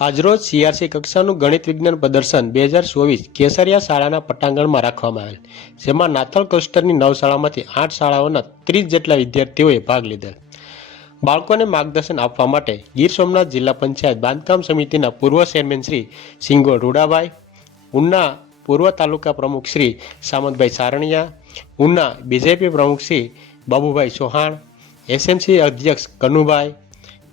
આજરોજ CRC કક્ષાનું ગણિત વિજ્ઞાન પ્રદર્શન 2024 કેસરિયા શાળાના પટાંગણમાં રાખવામાં આવેલ, જેમાં નાથલ ક્લસ્ટરની 9 શાળામાંથી 8 શાળાઓના 30 જેટલા વિદ્યાર્થીઓએ ભાગ લીધેલ. બાળકોને માર્ગદર્શન આપવા માટે ગીર સોમનાથ જિલ્લા પંચાયત બાંધકામ સમિતિના પૂર્વ ચેરમેન શ્રી સિંગોડ રૂડાભાઈ, ઉના પૂર્વ તાલુકા પ્રમુખ શ્રી સામંતભાઈ સારણિયા, ઉના BJP પ્રમુખ શ્રી બાબુભાઈ ચૌહાણ, SMC અધ્યક્ષ કનુભાઈ,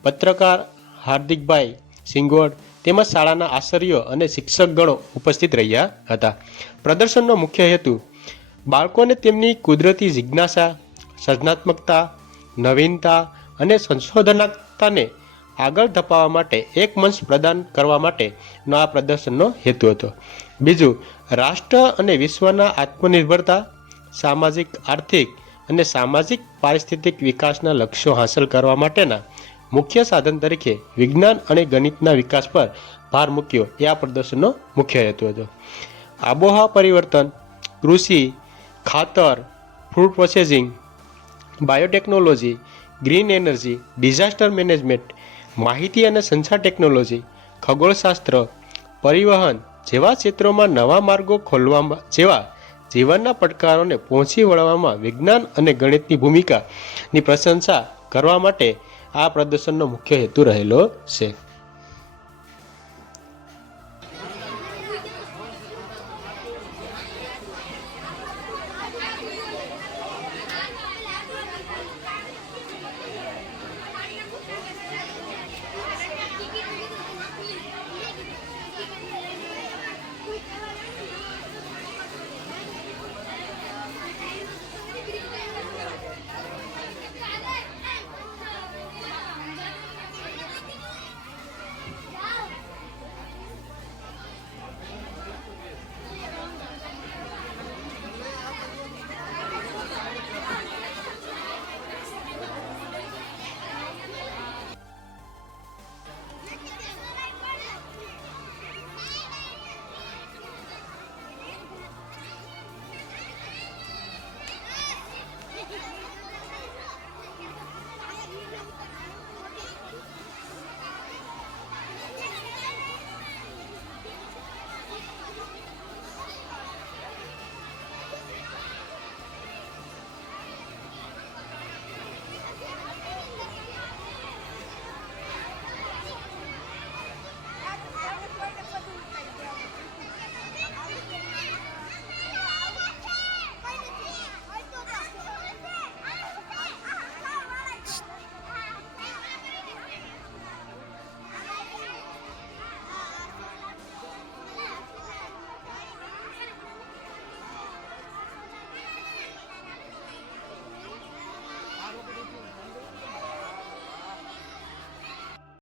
પત્રકાર હાર્દિકભાઈ સિંગોડ તેમજ શાળાના આચાર્યો અને શિક્ષકગણો ઉપસ્થિત રહ્યા હતા. પ્રદર્શનનો મુખ્ય હેતુ બાળકોને તેમની કુદરતી જિજ્ઞાસા, સર્જનાત્મકતા, નવીનતા અને સંશોધનાત્મકતાને આગળ ધપાવવા માટે એક મંચ પ્રદાન કરવા માટેનો આ પ્રદર્શનનો હેતુ હતો. બીજું, રાષ્ટ્ર અને વિશ્વના આત્મનિર્ભરતા, સામાજિક, આર્થિક અને સામાજિક પારિસ્થિતિક વિકાસના લક્ષ્યો હાંસલ કરવા માટેના મુખ્ય સાધન તરીકે વિજ્ઞાન અને ગણિતના વિકાસ પર ભાર મૂક્યો એ આ પ્રદર્શનનો મુખ્ય હેતુ હતો. આબોહવા પરિવર્તન, કૃષિ, ખાતર, food processing, biotechnology, green energy, disaster management, માહિતી અને સંચાર ટેકનોલોજી, ખગોળશાસ્ત્ર, પરિવહન જેવા ક્ષેત્રોમાં નવા માર્ગો ખોલવા જેવા જીવનના પડકારોને પહોંચી વળવામાં વિજ્ઞાન અને ગણિતની ભૂમિકાની પ્રશંસા કરવા માટે આ પ્રદર્શનનો મુખ્ય હેતુ રહેલો છે.